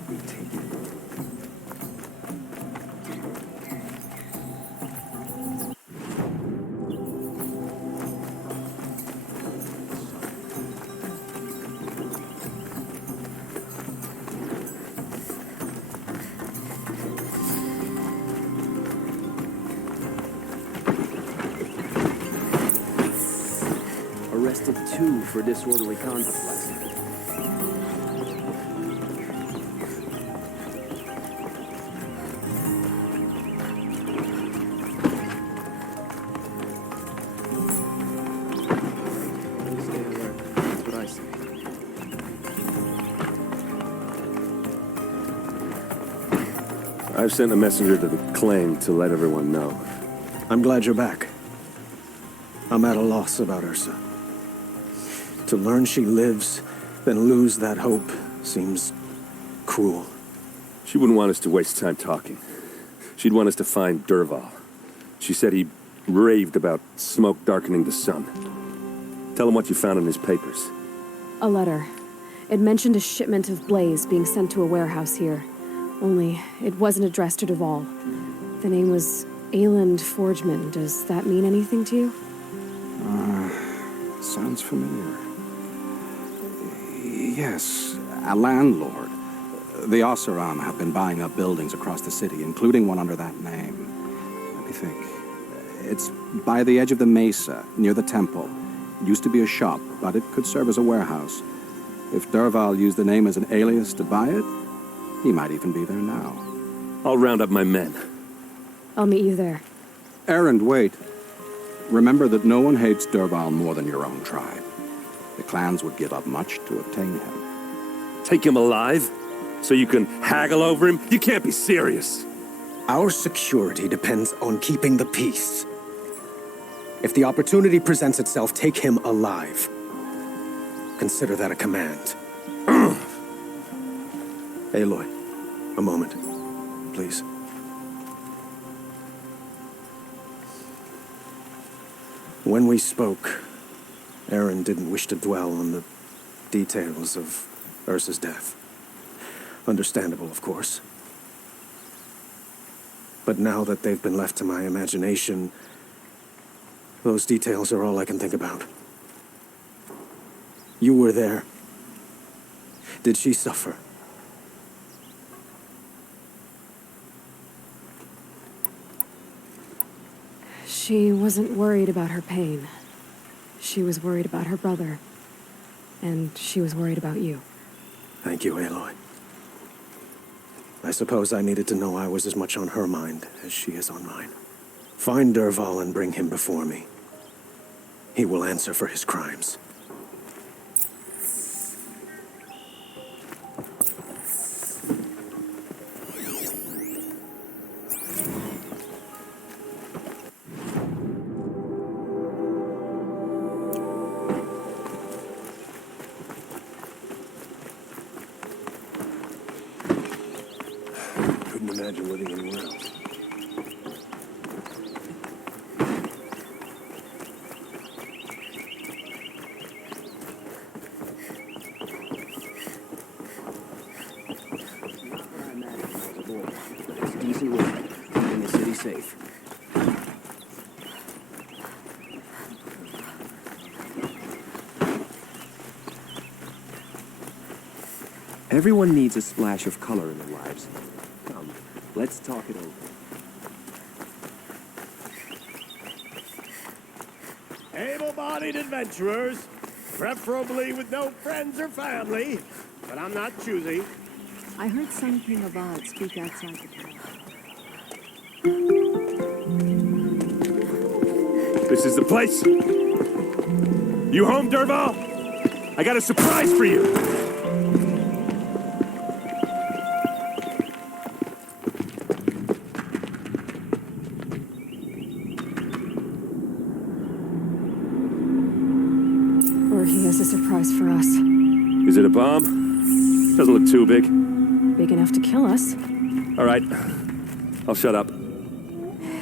should we take it? Arrested 2 for disorderly conduct last night. Stay alert. That's what I say. I've sent a messenger to the claim to let everyone know. I'm glad you're back. I'm at a loss about Ursa. To learn she lives, then lose that hope, seems cruel. She wouldn't want us to waste time talking. She'd want us to find Dervahl. She said he raved about smoke darkening the sun. Tell him what you found in his papers. A letter. It mentioned a shipment of blaze being sent to a warehouse here. Only, it wasn't addressed to Dervahl. The name was Ayland Forgeman. Does that mean anything to you? Sounds familiar. Yes, a landlord. The Oseram have been buying up buildings across the city, including one under that name. Let me think. It's by the edge of the mesa, near the temple. It used to be a shop, but it could serve as a warehouse. If Dervahl used the name as an alias to buy it, he might even be there now. I'll round up my men. I'll meet you there. Erend, wait. Remember that no one hates Dervahl more than your own tribe. The clans would give up much to obtain him. Take him alive? So you can haggle over him? You can't be serious. Our security depends on keeping the peace. If the opportunity presents itself, take him alive. Consider that a command. Aloy, a moment, please. When we spoke, Erend didn't wish to dwell on the details of Ursa's death. Understandable, of course. But now that they've been left to my imagination, those details are all I can think about. You were there. Did she suffer? She wasn't worried about her pain. She was worried about her brother. And she was worried about you. Thank you, Aloy. I suppose I needed to know I was as much on her mind as she is on mine. Find Dervahl and bring him before me. He will answer for his crimes. Couldn't imagine living anywhere else. It's decent work, keeping the city safe. Everyone needs a splash of color in their lives. Come, let's talk it over. Able-bodied adventurers, preferably with no friends or family, but I'm not choosy. I heard Sun King Avad speak outside the town. This is the place. You home, Dervahl? I got a surprise for you. Or he has a surprise for us. Is it a bomb? Doesn't look too big. Big enough to kill us. All right. I'll shut up.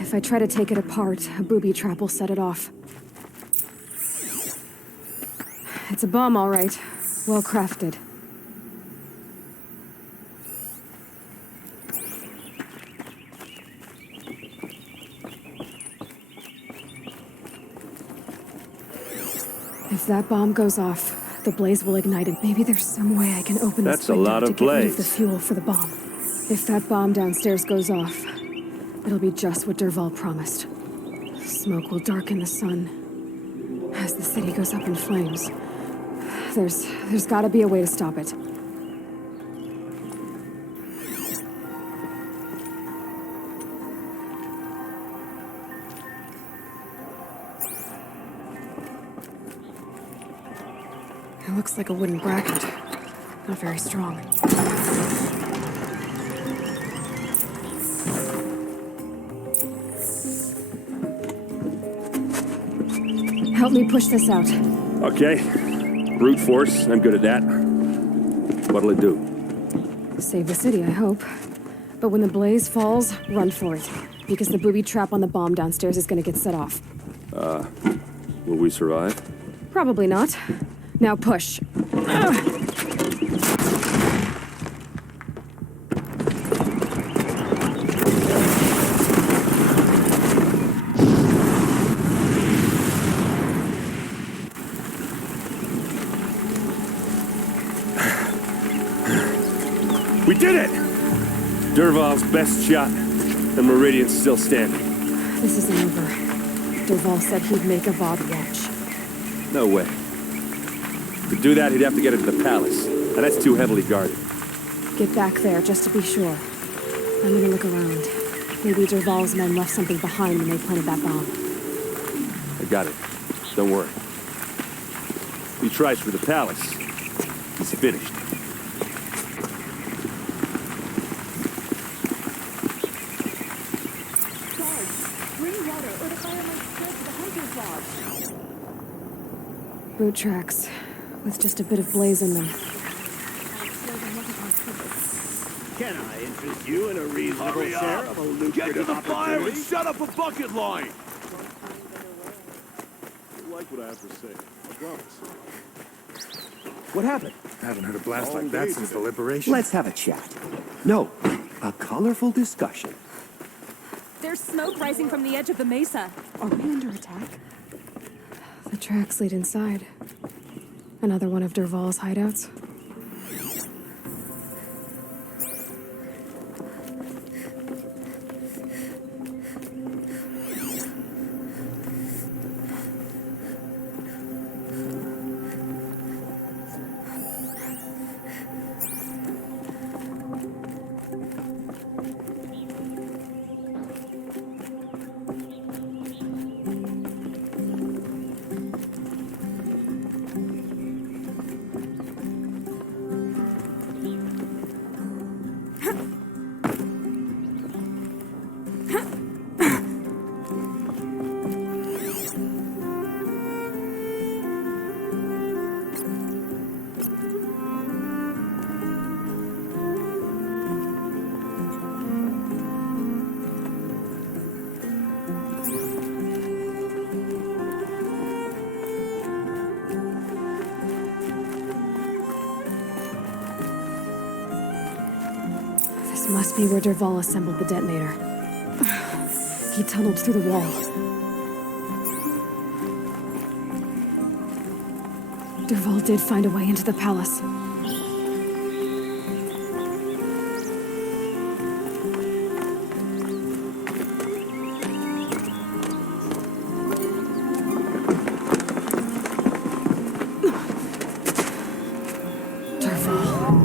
If I try to take it apart, a booby trap will set it off. It's a bomb, all right. Well crafted. If that bomb goes off, the blaze will ignite, and maybe there's some way I can open That's this a window lot to of get rid of the blaze. fuel for the bomb. If that bomb downstairs goes off, it'll be just what Dervahl promised. Smoke will darken the sun as the city goes up in flames. There's gotta be a way to stop it. It looks like a wooden bracket. Not very strong. Help me push this out. Okay. Brute force, I'm good at that. What'll it do? Save the city, I hope. But when the blaze falls, run for it. Because the booby trap on the bomb downstairs is gonna get set off. Will we survive? Probably not. Now push. We did it! Dervahl's best shot, and Meridian's still standing. This isn't over. Dervahl said he'd make a VOD watch. No way. To do that, he'd have to get into the palace, and that's too heavily guarded. Get back there, just to be sure. I'm gonna look around. Maybe Dervahl's men left something behind when they planted that bomb. I got it. Don't worry. If he tries for the palace, he's finished. Boot tracks, with just a bit of blaze in them. Can I interest you in a reasonable Hurry share up! of a lucrative Get to the fire and opportunity? set up a bucket line! You like what I have to say, I promise. What happened? Haven't heard a blast Long like that day since the today. liberation. Let's have a chat. No, a colorful discussion. There's smoke rising from the edge of the mesa. Are we under attack? The tracks lead inside. Another one of Dervahl's hideouts. This must be where Dervahl assembled the detonator. He tunneled through the wall. Dervahl did find a way into the palace. Dervahl.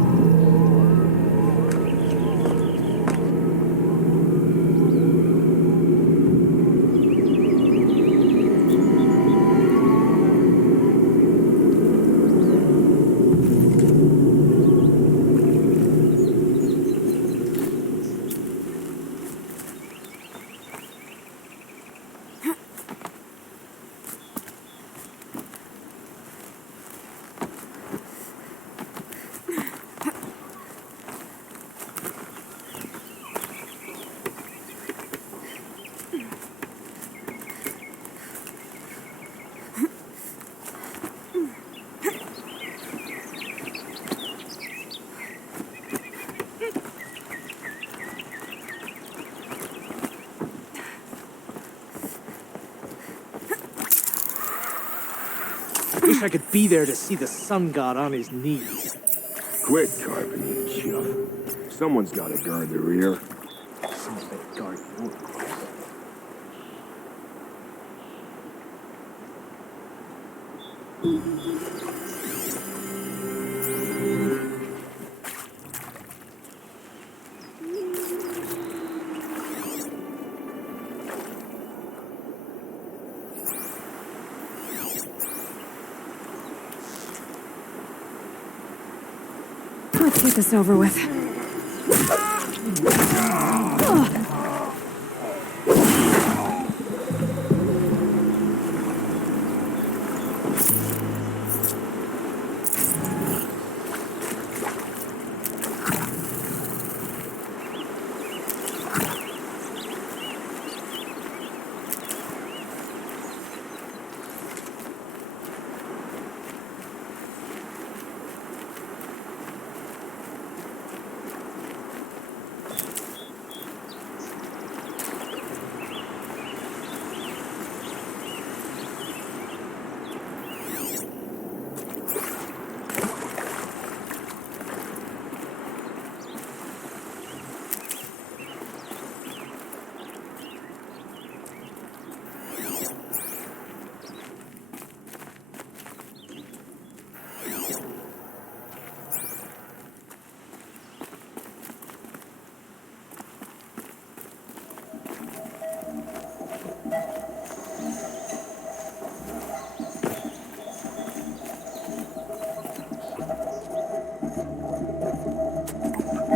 I could be there to see the sun god on his knees. Quit carving, you chuff. Someone's got to guard the rear. Someone better guard your place. Let's get this over with.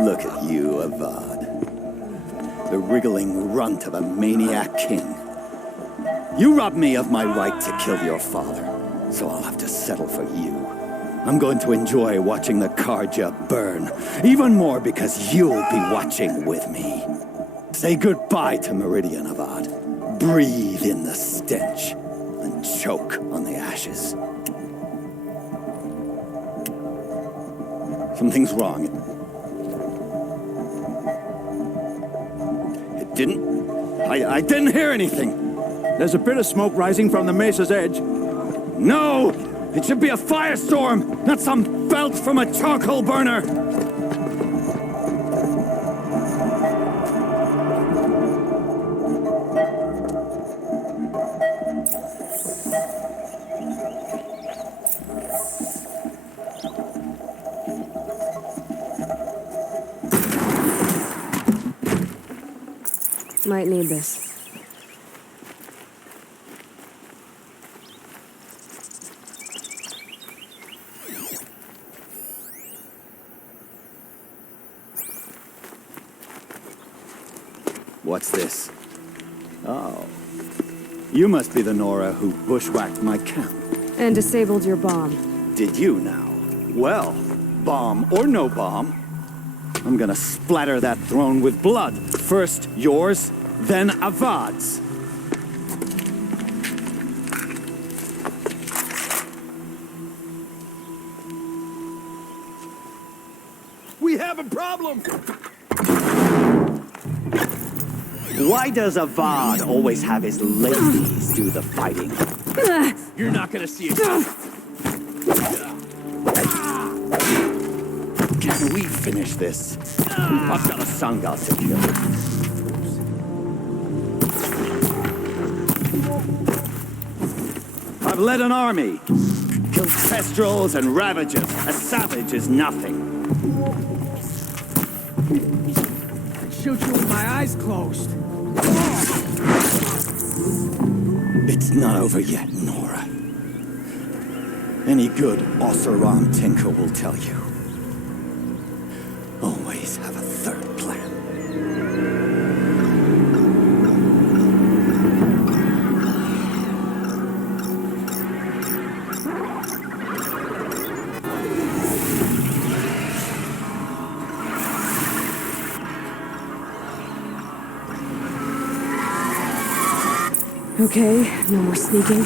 Look at you, Avad. The wriggling runt of a maniac king. You robbed me of my right to kill your father, so I'll have to settle for you. I'm going to enjoy watching the Karja burn, even more because you'll be watching with me. Say goodbye to Meridian, Avad. Breathe in the stench, and choke on the ashes. Something's wrong. I didn't hear anything. There's a bit of smoke rising from the mesa's edge. No! It should be a firestorm, not some belt from a charcoal burner! Might need this. What's this? Oh. You must be the Nora who bushwhacked my camp. And disabled your bomb. Did you now? Well, bomb or no bomb, I'm gonna splatter that throne with blood. First yours, then Avad's. We have a problem! Why does Avad always have his ladies do the fighting? You're not gonna see it. Can we finish this? I've got a sun god to kill. I've led an army. Killed kestrels and ravagers. A savage is nothing. I'd shoot you with my eyes closed. It's not over yet, Nora. Any good Oseram tinker will tell you. Always have a third plan. Okay, no more sneaking.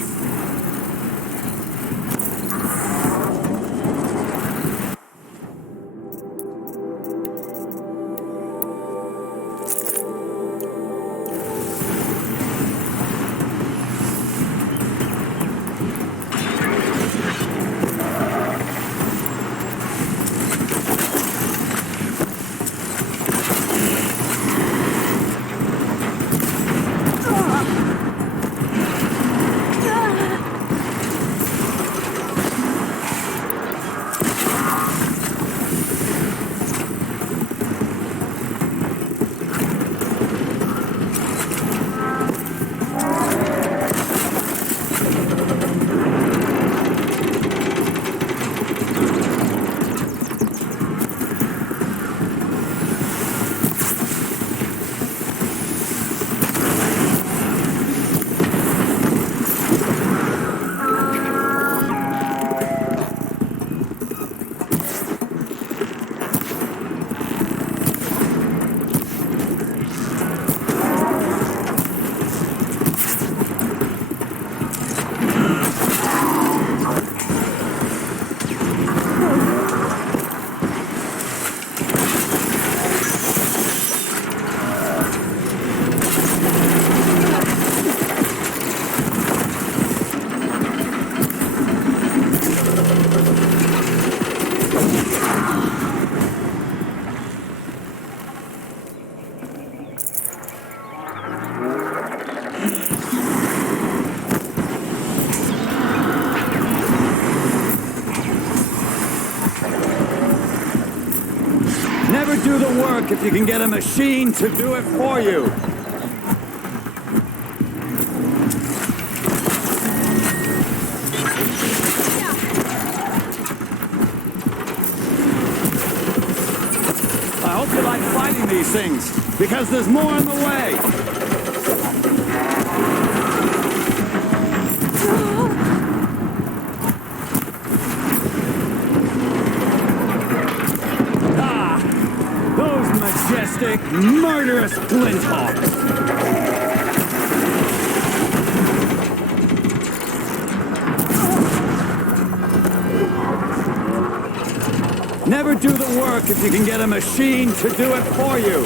the work if you can get a machine to do it for you. I hope you like fighting these things, because there's more in the way. Those majestic, murderous glinthawks! Never do the work if you can get a machine to do it for you.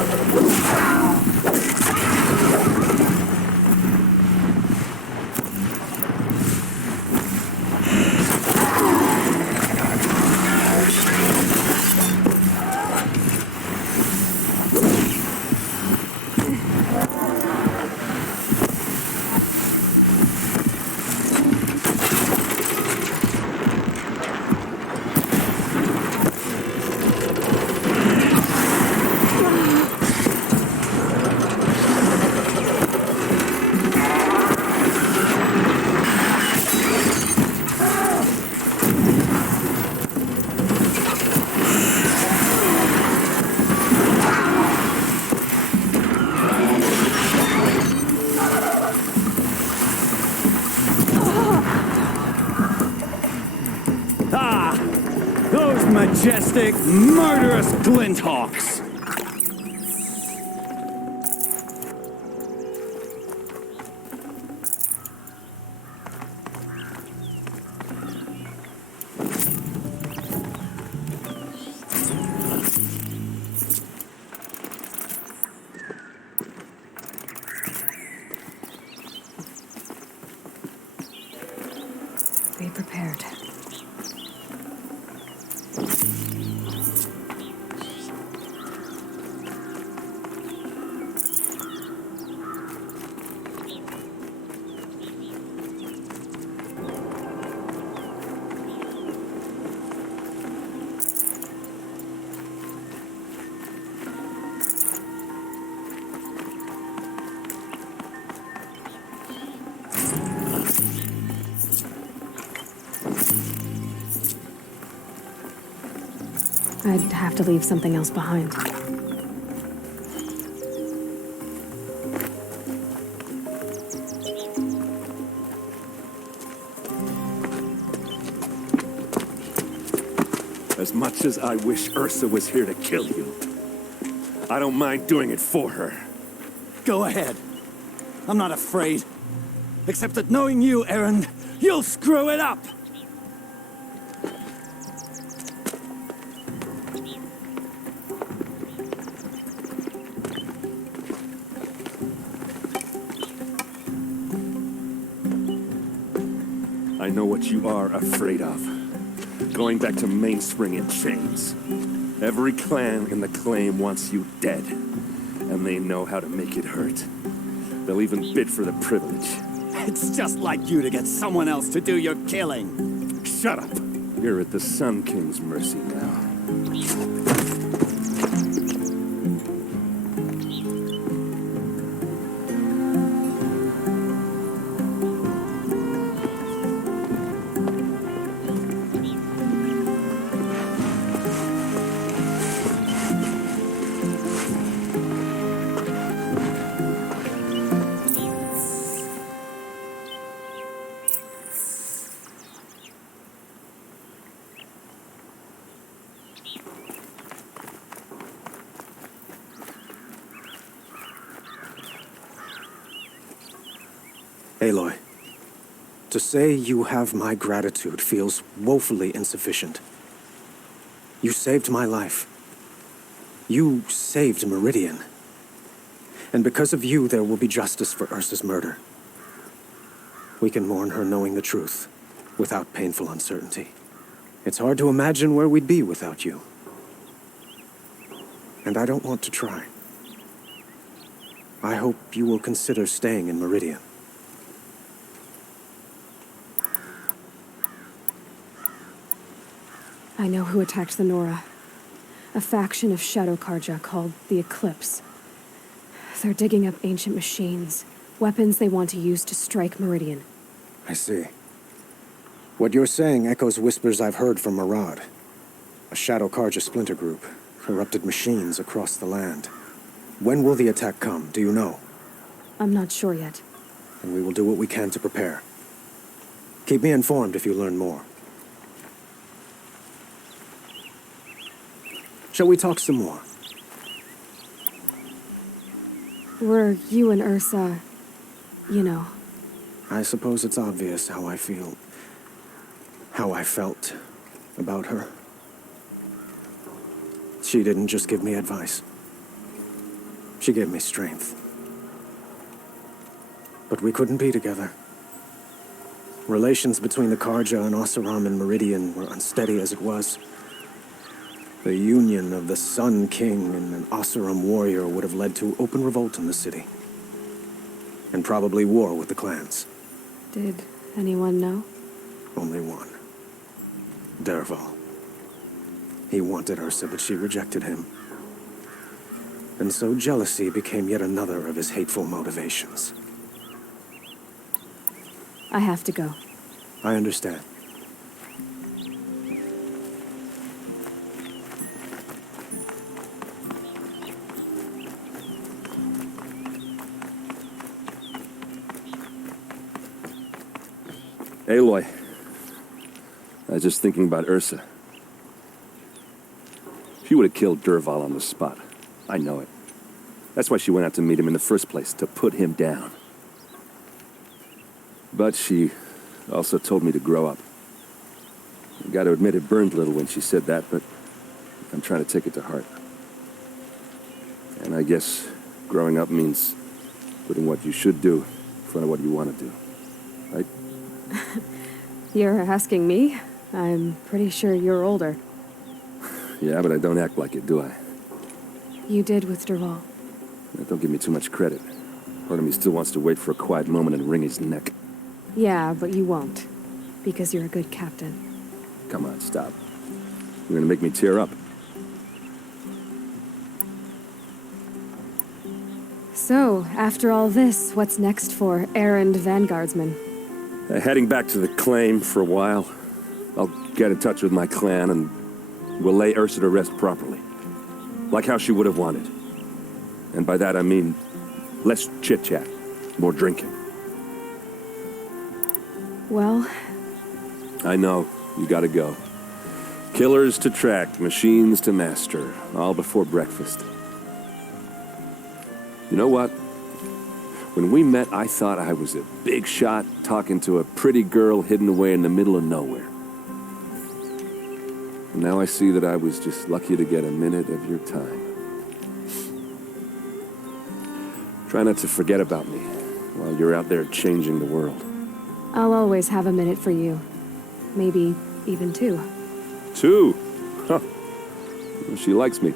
Those majestic, murderous glinthawks! Be prepared. I'd have to leave something else behind. As much as I wish Ursa was here to kill you, I don't mind doing it for her. Go ahead. I'm not afraid. Except that knowing you, Aaron, you'll screw it up! I know what you are afraid of. Going back to Mainspring in chains. Every clan in the claim wants you dead. And they know how to make it hurt. They'll even bid for the privilege. It's just like you to get someone else to do your killing. Shut up! You're at the Sun King's mercy now. Aloy, to say you have my gratitude feels woefully insufficient. You saved my life. You saved Meridian. And because of you, there will be justice for Ursa's murder. We can mourn her knowing the truth, without painful uncertainty. It's hard to imagine where we'd be without you. And I don't want to try. I hope you will consider staying in Meridian. I know who attacked the Nora. A faction of Shadow Karja called the Eclipse. They're digging up ancient machines, weapons they want to use to strike Meridian. I see. What you're saying echoes whispers I've heard from Murad. A Shadow Karja splinter group, corrupted machines across the land. When will the attack come, do you know? I'm not sure yet. And we will do what we can to prepare. Keep me informed if you learn more. Shall we talk some more? Were you and Ursa, you know? I suppose it's obvious how I feel. How I felt about her. She didn't just give me advice. She gave me strength. But we couldn't be together. Relations between the Karja and Oseram and Meridian were unsteady as it was. The union of the Sun King and an Oseram warrior would have led to open revolt in the city. And probably war with the clans. Did anyone know? Only one. Dervahl. He wanted Ursa, but she rejected him. And so jealousy became yet another of his hateful motivations. I have to go. I understand. Aloy, I was just thinking about Ursa. She would have killed Dervahl on the spot. I know it. That's why she went out to meet him in the first place, to put him down. But she also told me to grow up. I gotta admit it burned a little when she said that, but I'm trying to take it to heart. And I guess growing up means putting what you should do in front of what you want to do. Right? You're asking me? I'm pretty sure you're older. Yeah, but I don't act like it, do I? You did with Dervahl. Don't give me too much credit. Part of me still wants to wait for a quiet moment and wring his neck. Yeah, but you won't. Because you're a good captain. Come on, stop. You're gonna make me tear up. So, after all this, what's next for errand vanguardsman? Heading back to the claim for a while. I'll get in touch with my clan and we'll lay Ursa to rest properly. Like how she would have wanted. And by that I mean less chit-chat, more drinking. Well... I know, you gotta go. Killers to track, machines to master, all before breakfast. You know what? When we met, I thought I was a big shot talking to a pretty girl hidden away in the middle of nowhere. And now I see that I was just lucky to get a minute of your time. Try not to forget about me while you're out there changing the world. I'll always have a minute for you. Maybe even two. Two? Huh. Well, she likes me.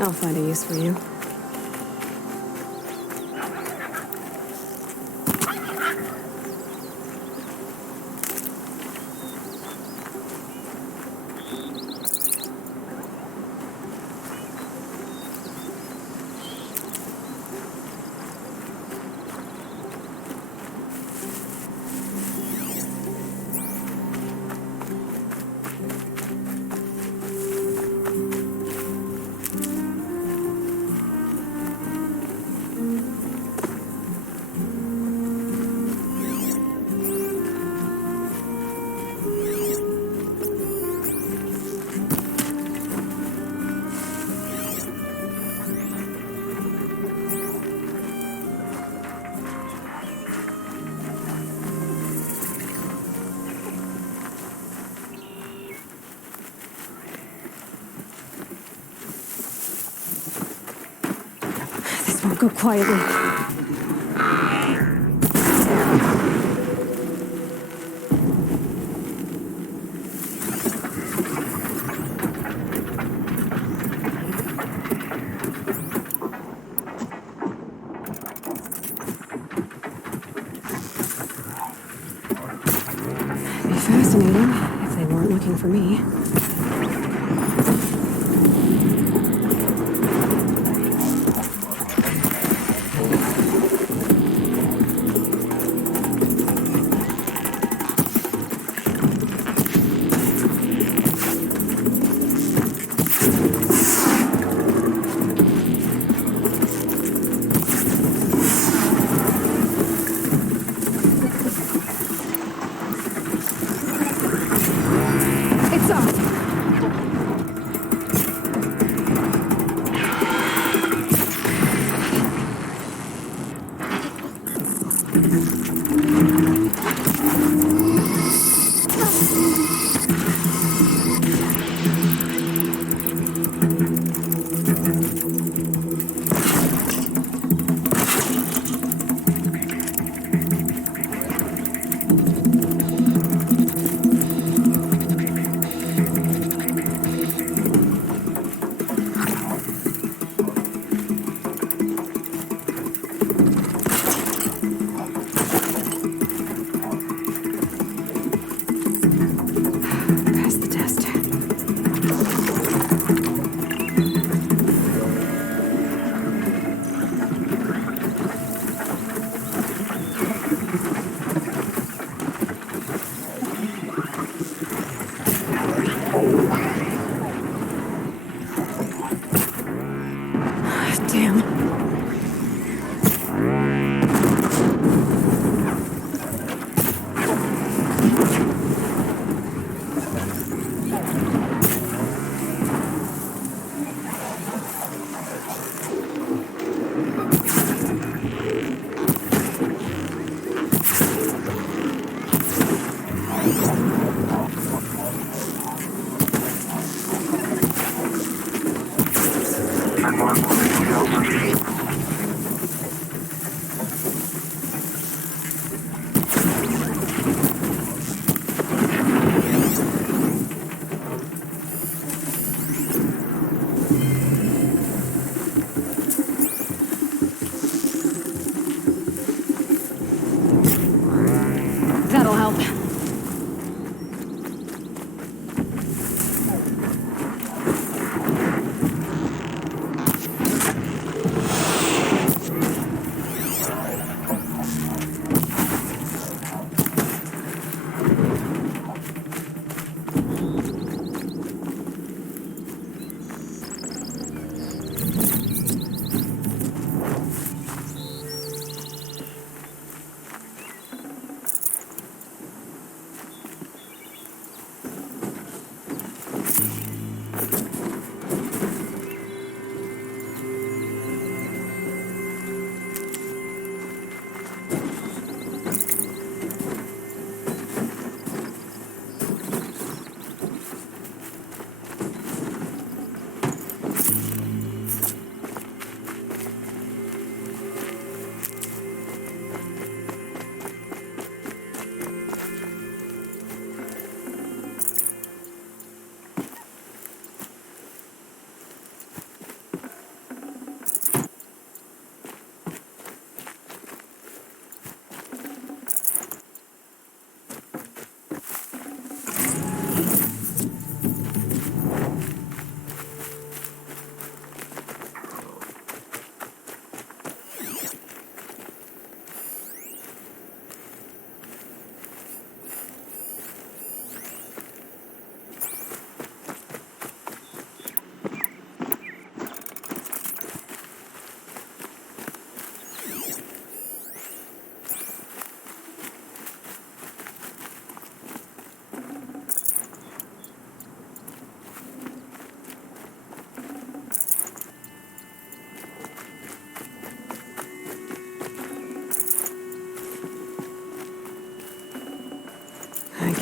I'll find a use for you. This won't go quietly. Be fascinating if they weren't looking for me. It's up! Pass the test. Damn. That'll help.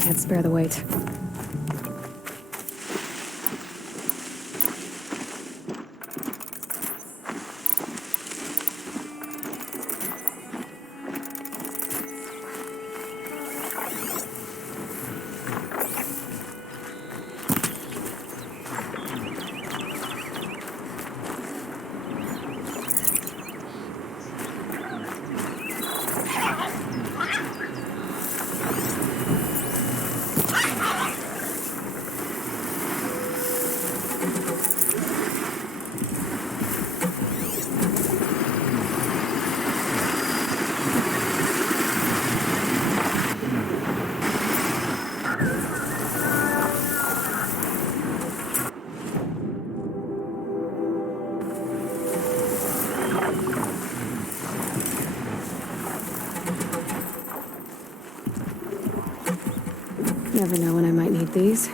can't spare the weight. Never know when I might need these.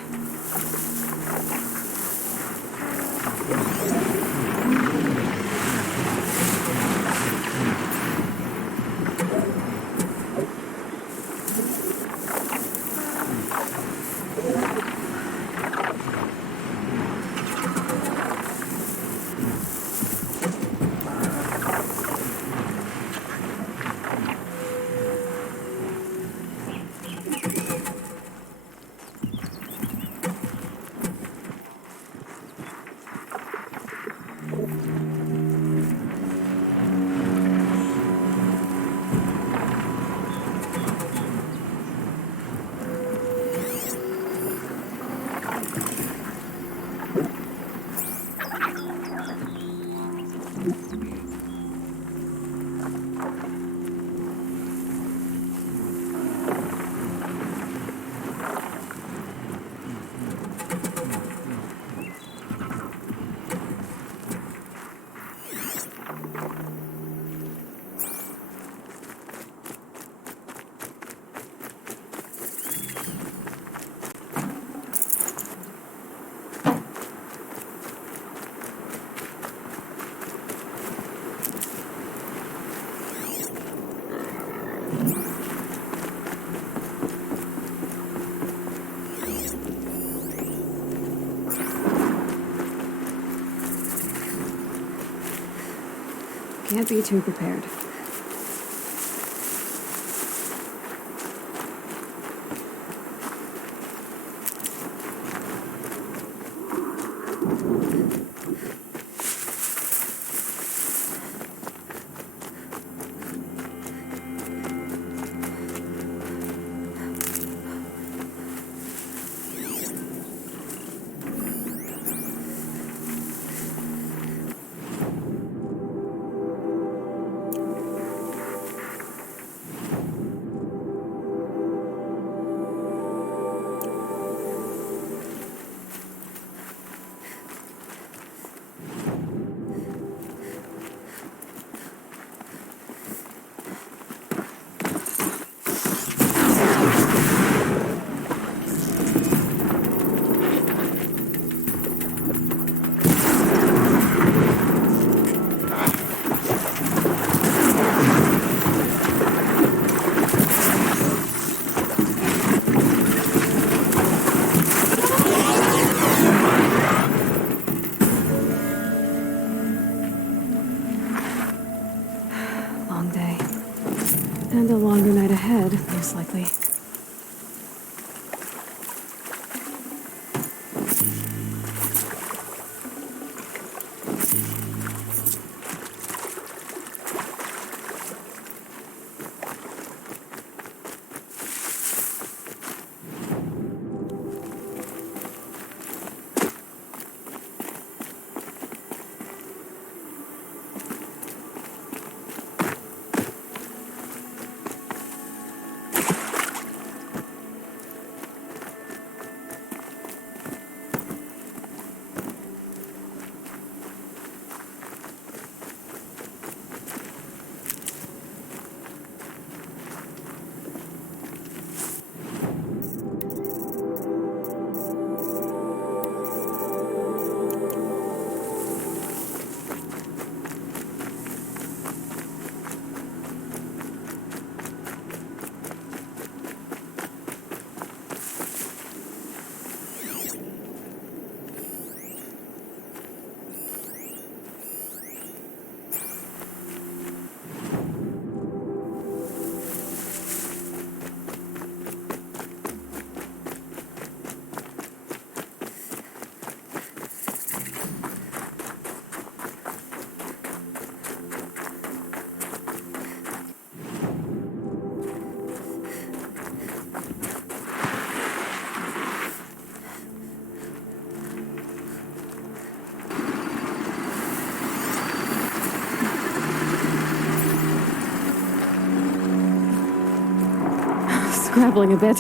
Can't be too prepared. Long day. And a longer night ahead, most likely. scrabbling a bit.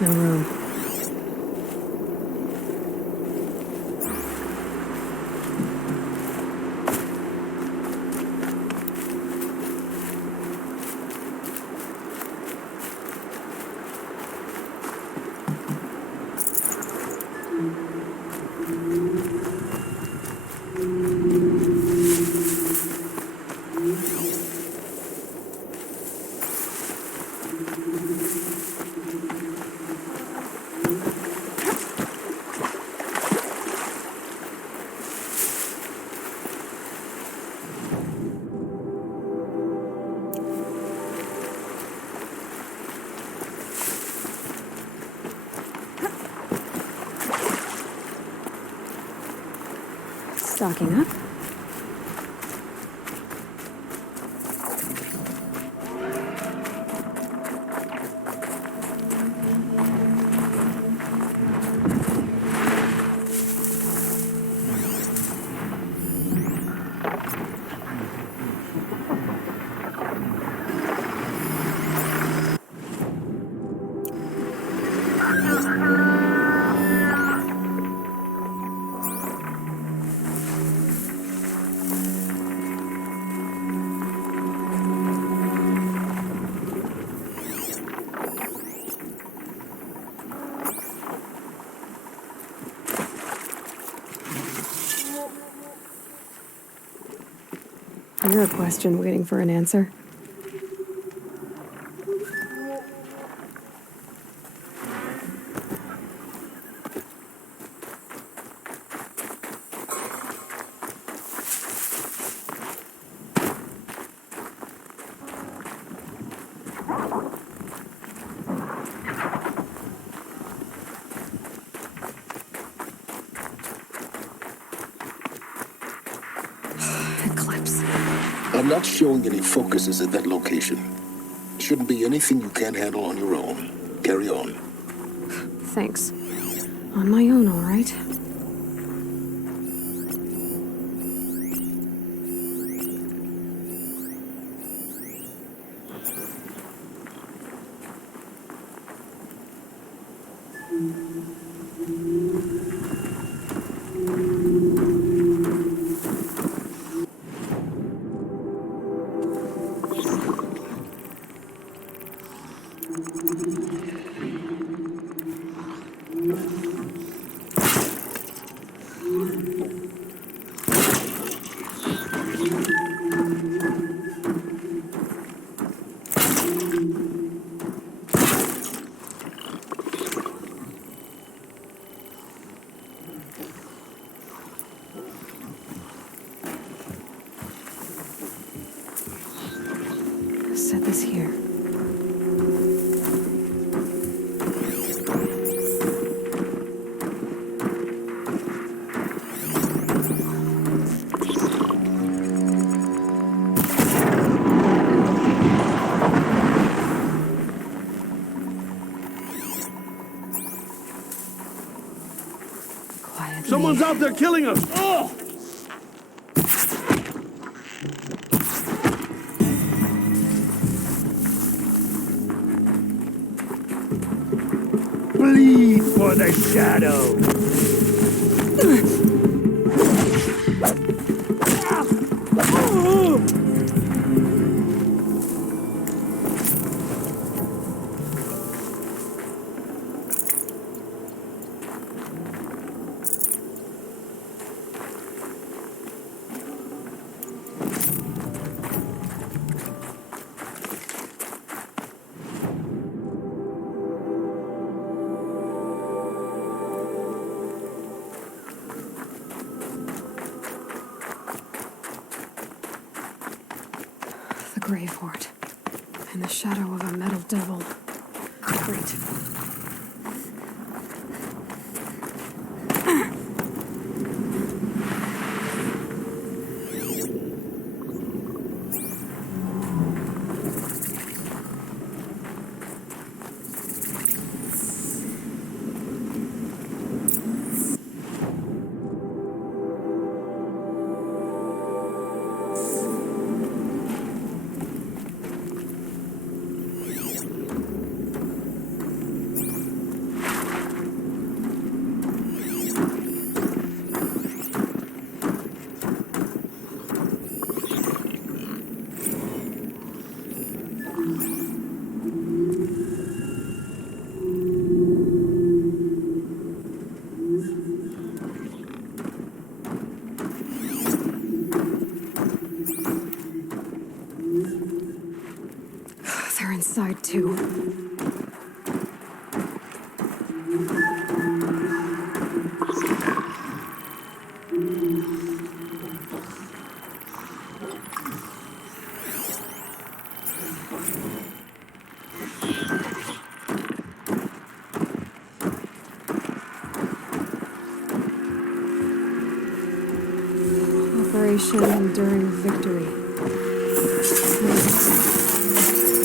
No room. Stocking up. You're a question waiting for an answer. Eclipse. I'm not showing any focuses at that location. Shouldn't be anything you can't handle on your own. Carry on. Thanks. On my own, all right. Set this here. Someone's out there killing us! Oh! Bleed for the shadow! The grave hoard. In the shadow of a metal devil. Great. They're inside too. Operation Enduring Victory.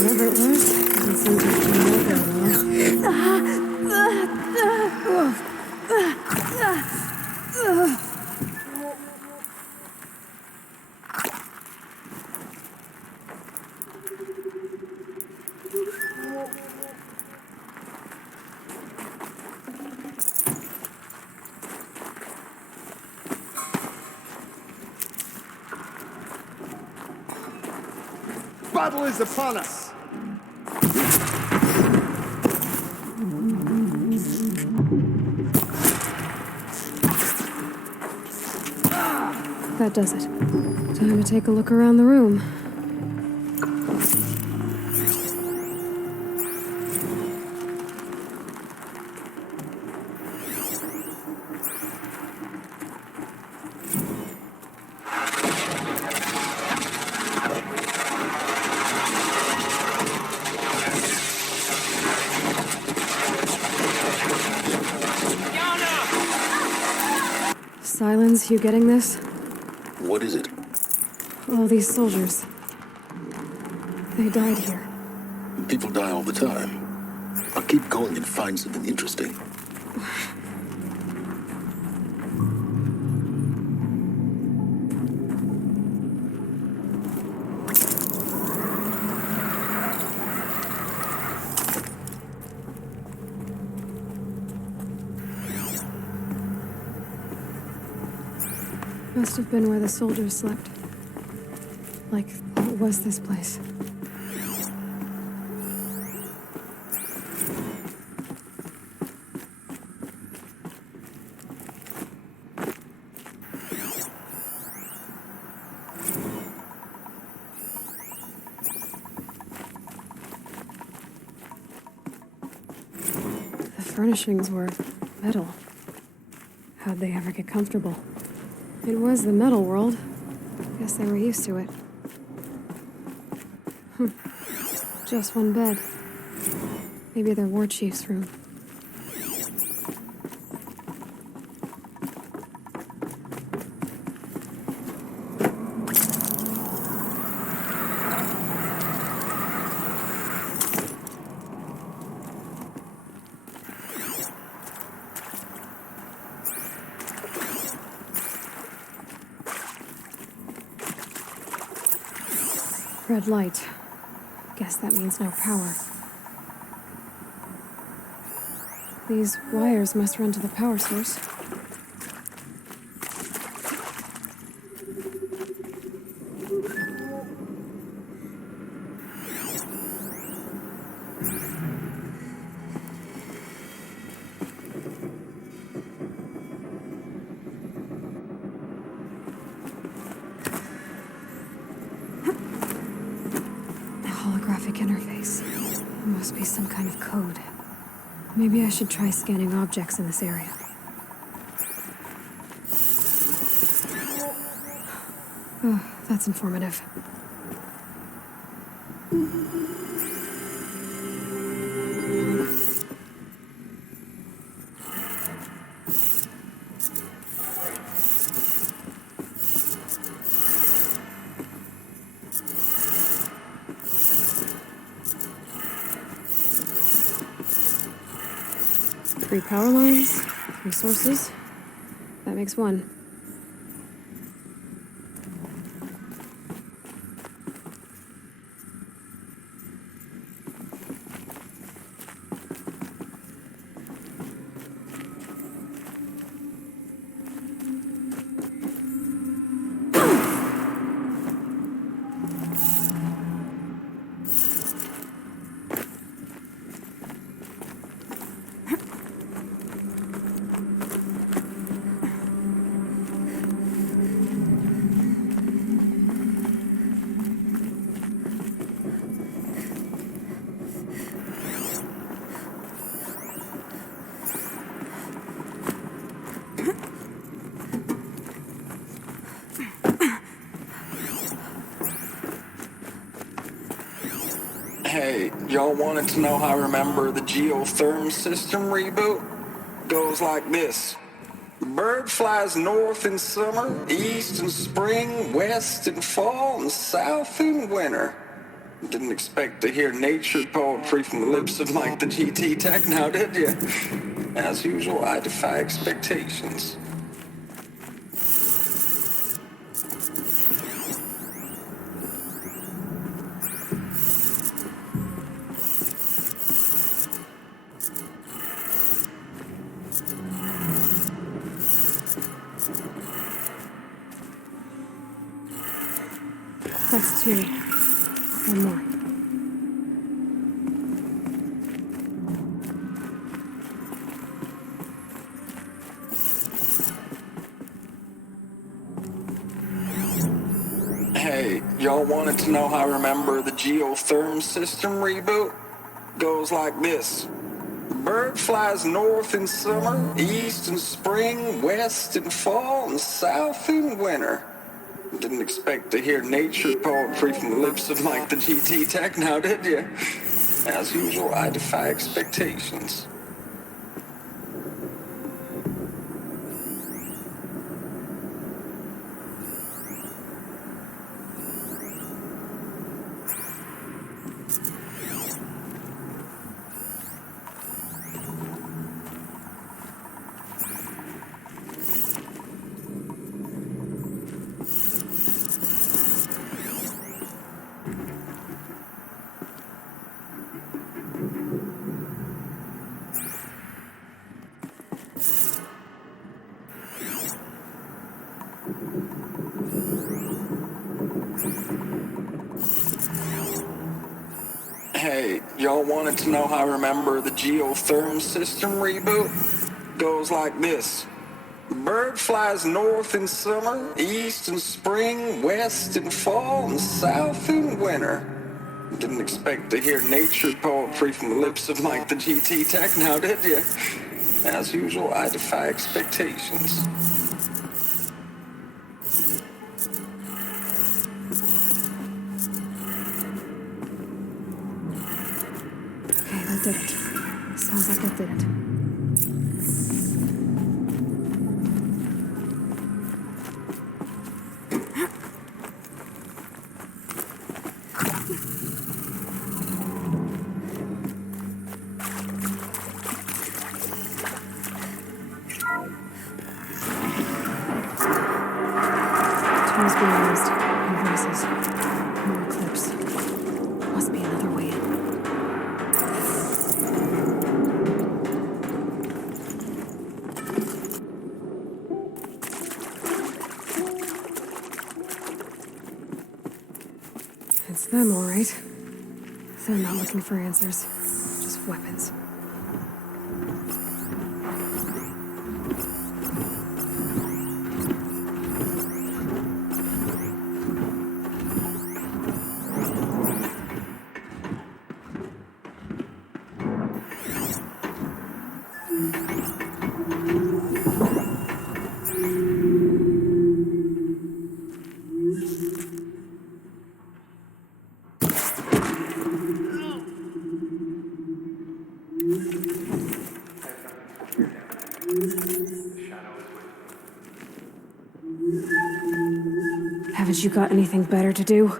Whatever it was, didn't seem to turn out very well. Battle is upon us! That does it. Time to take a look around the room. Silence, you getting this? What is it? All these soldiers. They died here. People die all the time. I'll keep going and find something interesting. Must have been where the soldiers slept. Like, what was this place? The furnishings were metal. How'd they ever get comfortable? It was the metal world. Guess they were used to it. Just one bed. Maybe their war chief's room. red light. Guess that means no power. These wires must run to the power source. Holographic interface. It must be some kind of code. Maybe I should try scanning objects in this area. Oh, that's informative. 3 power lines, 3 sources. That makes 1. Hey, y'all wanted to know how I remember the geotherm system reboot? Goes like this. Bird flies north in summer, east in spring, west in fall, and south in winter. Didn't expect to hear nature poetry from the lips of Mike the GT Tech now, did you? As usual, I defy expectations. That's 2. 1 more. Hey, y'all wanted to know how I remember the geotherm system reboot? Goes like this. Bird flies north in summer, east in spring, west in fall, and south in winter. Didn't expect to hear nature poetry from the lips of Mike the GT Tech now, did you? As usual, I defy expectations. Hey, y'all wanted to know how I remember the geotherm system reboot? Goes like this. Bird flies north in summer, east in spring, west in fall, and south in winter. Didn't expect to hear nature poetry from the lips of Mike the GT Tech now, did you? As usual, I defy expectations. Okay, that did it. Sounds like that did it. Tools being used. Invoices. More clips. I'm all right. They're not looking for answers, just weapons. Haven't you got anything better to do?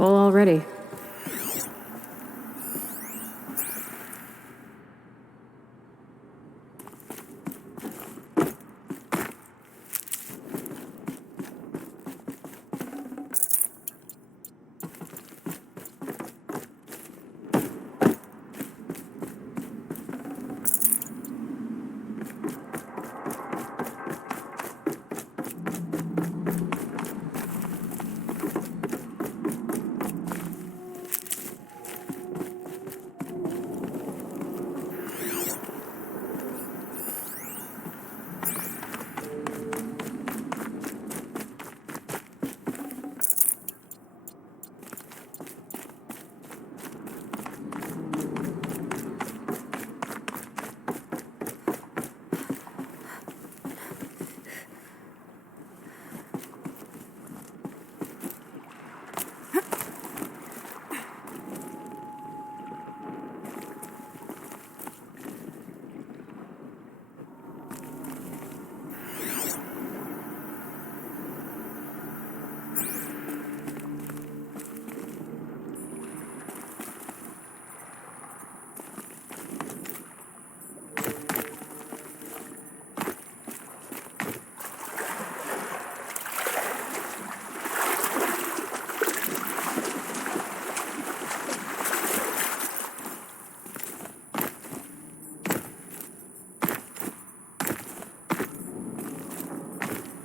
Full already.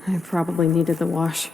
I probably needed the wash.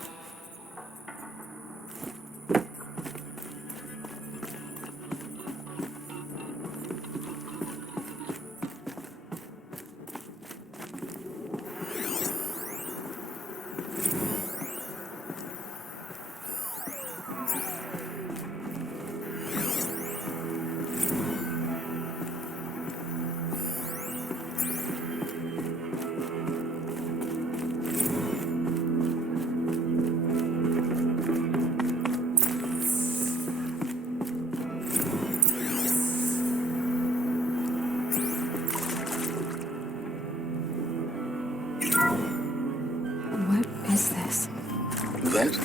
that?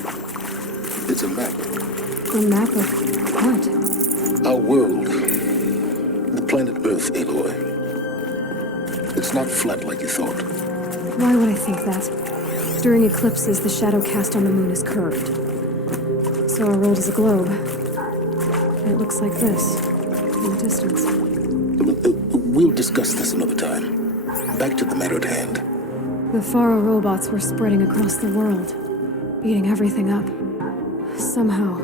It's a map. A map of what? Our world. The planet Earth, Aloy. It's not flat like you thought. Why would I think that? During eclipses, the shadow cast on the moon is curved. So our world is a globe. And it looks like this, in the distance. We'll discuss this another time. Back to the matter at hand. The Faro robots were spreading across the world, eating everything up. Somehow,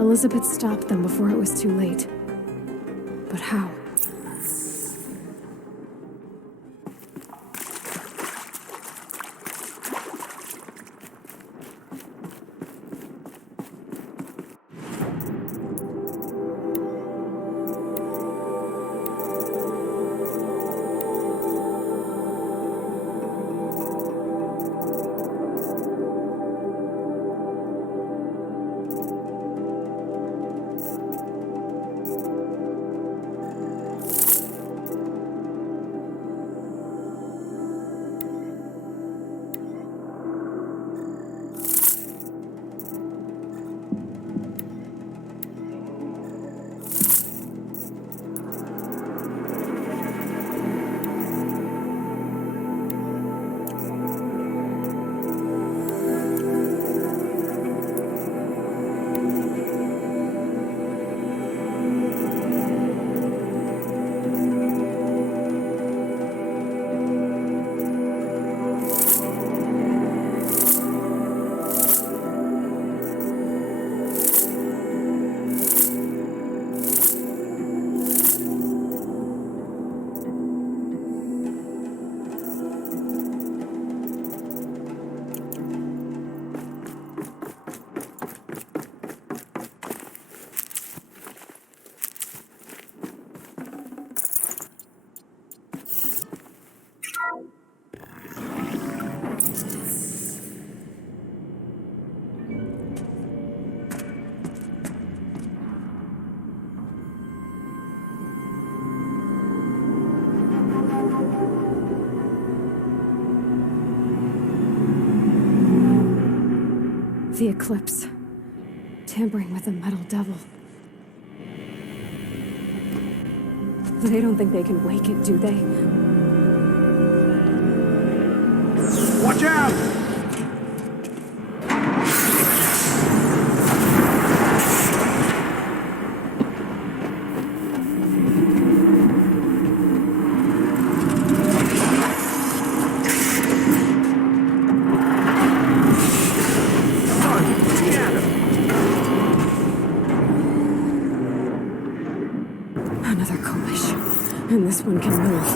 Elizabeth stopped them before it was too late. But how? The eclipse. Tampering with the metal devil. They don't think they can wake it, do they? Watch out! Another Koish. And this one can move.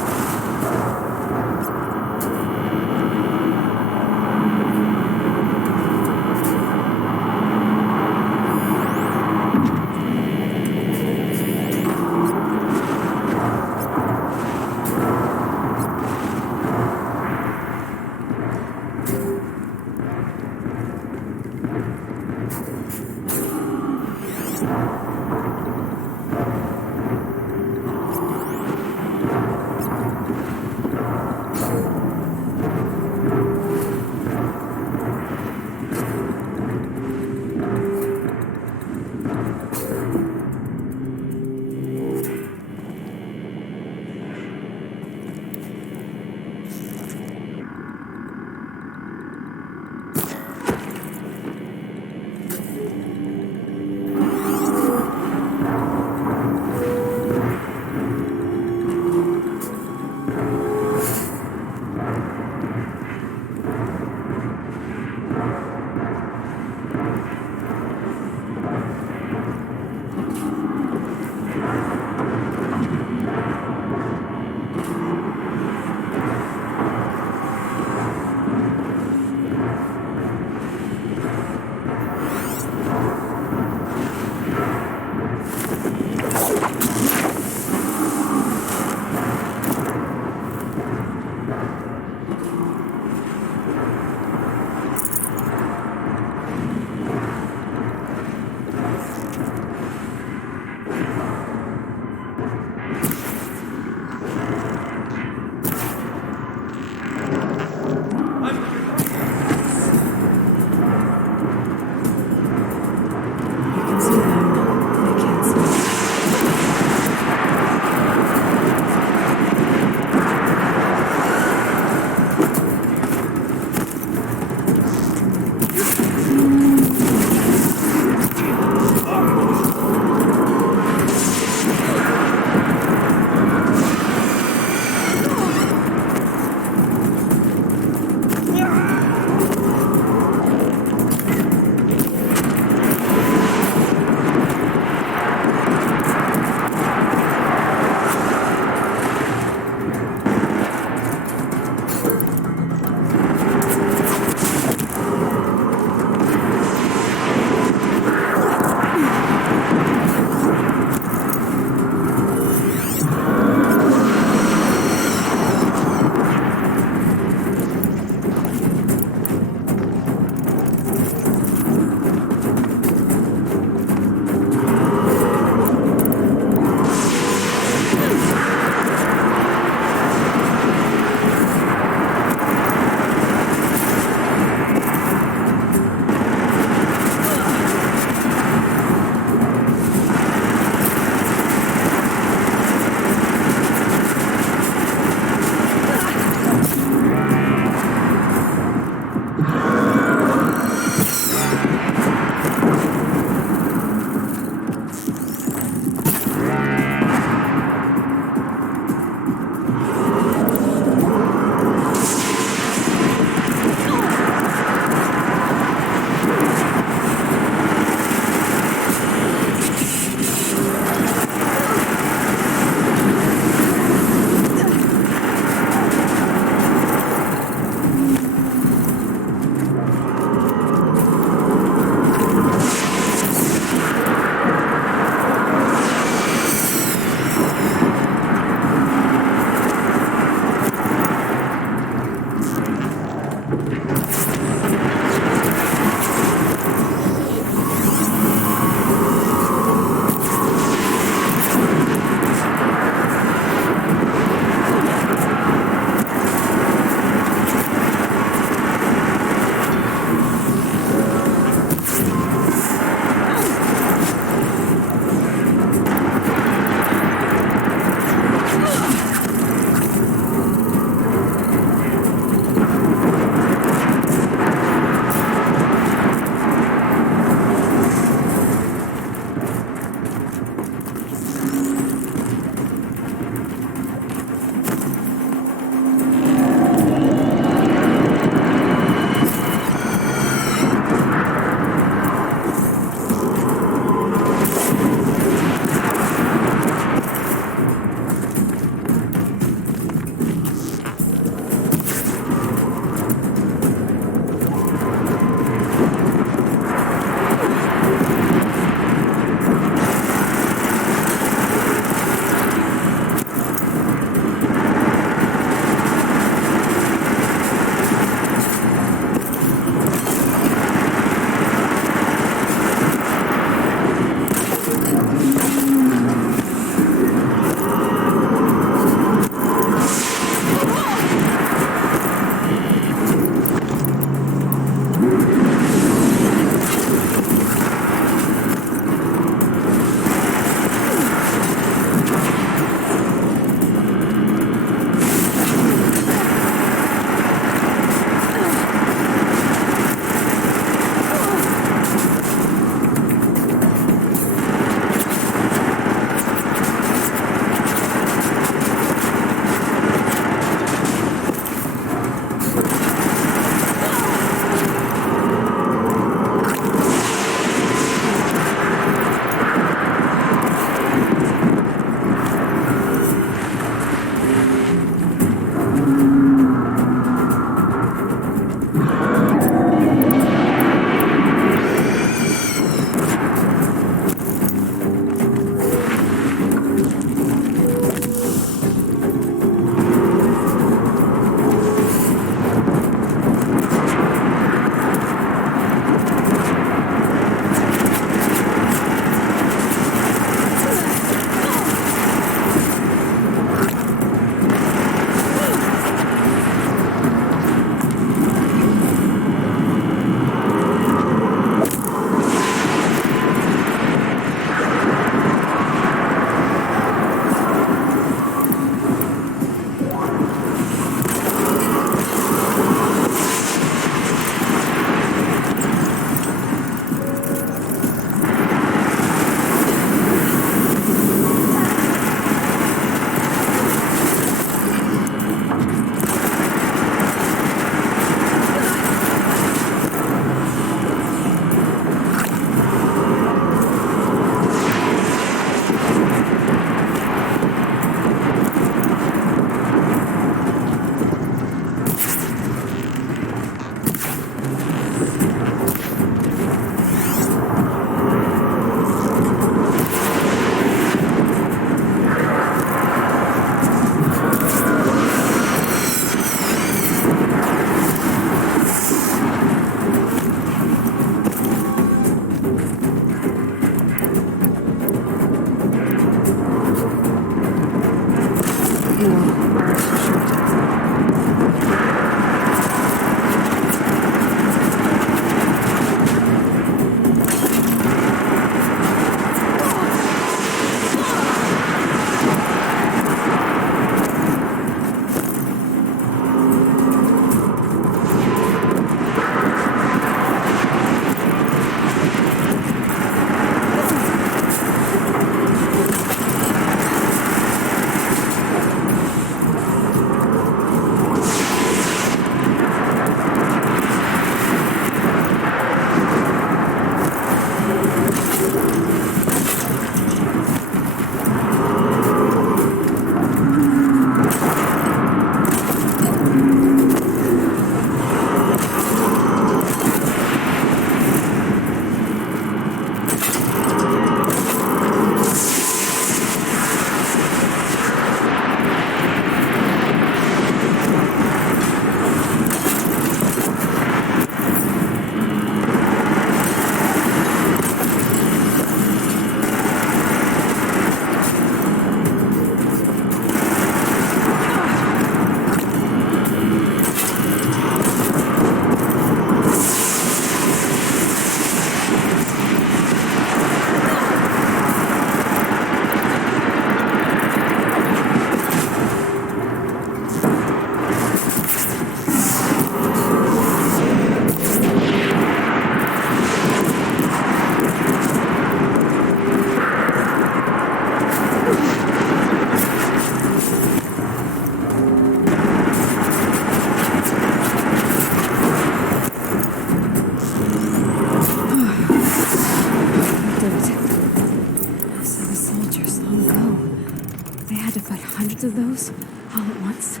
had to fight hundreds of those all at once.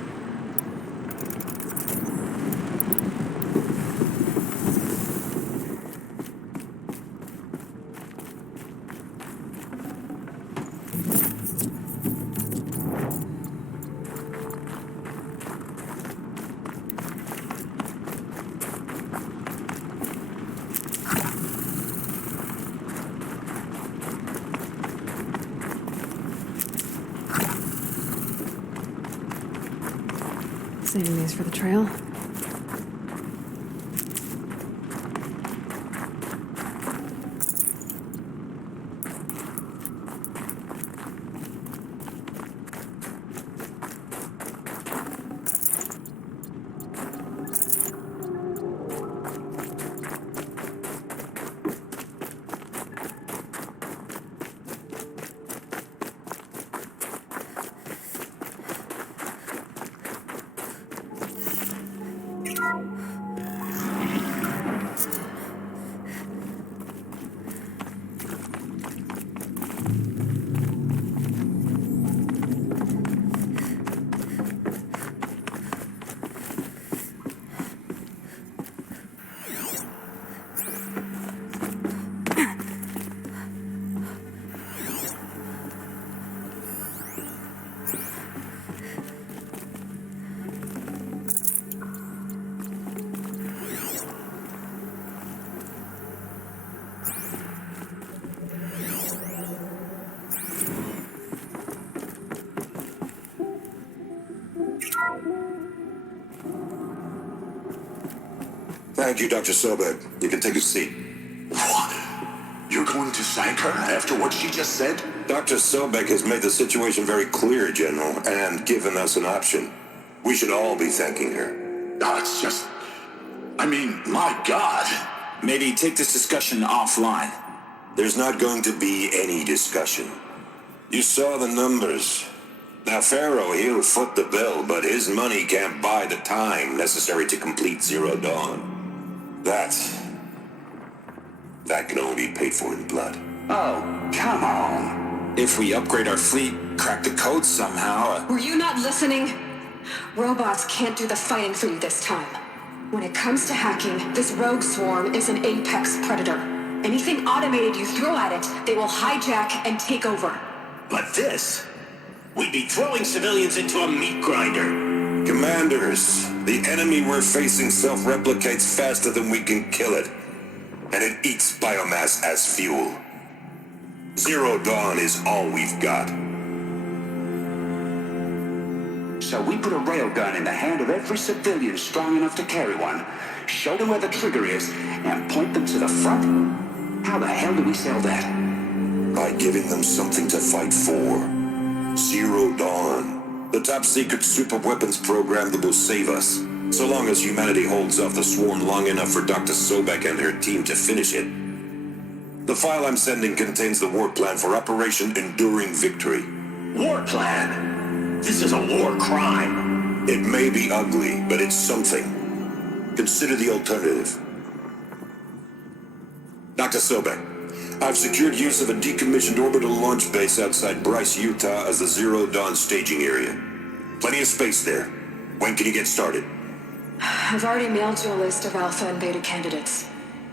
Saving these for the trail. Thank you, Dr. Sobek. You can take a seat. What? You're going to thank her after what she just said? Dr. Sobek has made the situation very clear, General, and given us an option. We should all be thanking her. No, it's just... I mean, my God. Maybe take this discussion offline. There's not going to be any discussion. You saw the numbers. Now, Pharaoh, he'll foot the bill, but his money can't buy the time necessary to complete Zero Dawn. That can only be paid for in blood. Oh, come on. If we upgrade our fleet, crack the code somehow... Were you not listening? Robots can't do the fighting for you this time. When it comes to hacking, this rogue swarm is an apex predator. Anything automated you throw at it, they will hijack and take over. But this... We'd be throwing civilians into a meat grinder. Commanders, the enemy we're facing self-replicates faster than we can kill it. And it eats biomass as fuel. Zero Dawn is all we've got. So we put a railgun in the hand of every civilian strong enough to carry one, show them where the trigger is, and point them to the front? How the hell do we sell that? By giving them something to fight for. Zero Dawn, the top-secret super-weapons program that will save us, so long as humanity holds off the swarm long enough for Dr. Sobek and her team to finish it. The file I'm sending contains the war plan for Operation Enduring Victory. War plan? This is a war crime. It may be ugly, but it's something. Consider the alternative. Dr. Sobek, I've secured use of a decommissioned orbital launch base outside Bryce, Utah as the Zero Dawn staging area. Plenty of space there. When can you get started? I've already mailed you a list of alpha and beta candidates.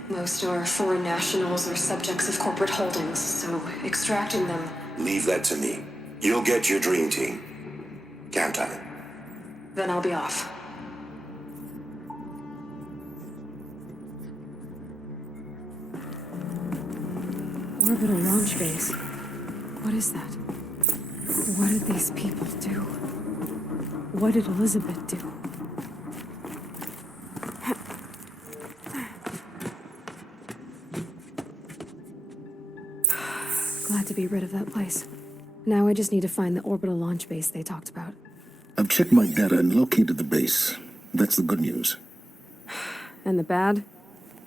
Most are foreign nationals or subjects of corporate holdings, so extracting them... Leave that to me. You'll get your dream team. Count on it. Then I'll be off. Orbital launch base. What is that? What did these people do? What did Elizabeth do? Glad to be rid of that place. Now I just need to find the orbital launch base they talked about. I've checked my data and located the base. That's the good news. And the bad?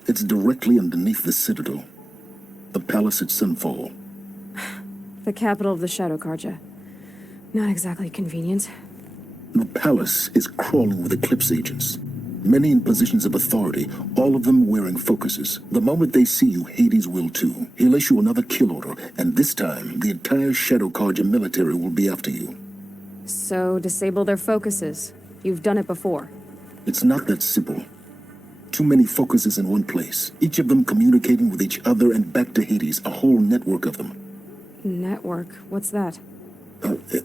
It's directly underneath the Citadel. The palace at Sunfall. The capital of the Shadow Carja. Not exactly convenient. The palace is crawling with Eclipse agents. Many in positions of authority, all of them wearing focuses. The moment they see you, Hades will too. He'll issue another kill order, and this time, the entire Shadow Carja military will be after you. So, disable their focuses. You've done it before. It's not that simple. Too many focuses in one place, each of them communicating with each other and back to Hades, a whole network of them. Network? What's that?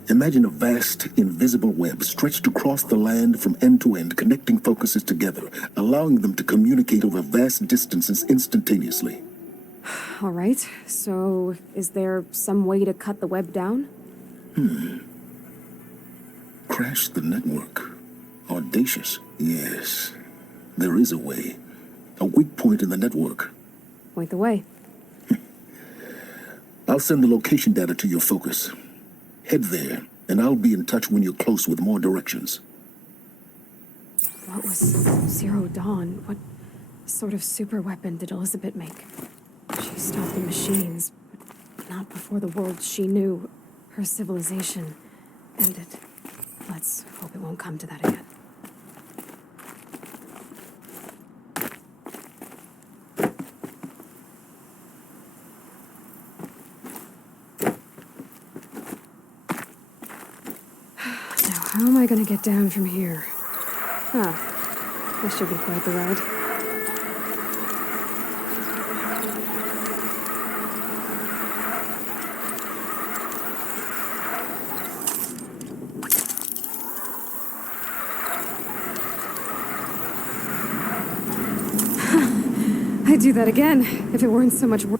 Imagine a vast, invisible web stretched across the land from end to end, connecting focuses together, allowing them to communicate over vast distances instantaneously. All right, so is there some way to cut the web down? Crash the network. Audacious. Yes, there is a way. A weak point in the network. Point the way. I'll send the location data to your focus. Head there, and I'll be in touch when you're close with more directions. What was Zero Dawn? What sort of super weapon did Elizabeth make? She stopped the machines, but not before the world she knew, her civilization, ended. Let's hope it won't come to that again. How am I gonna get down from here? This should be quite the ride. I'd do that again, if it weren't so much work.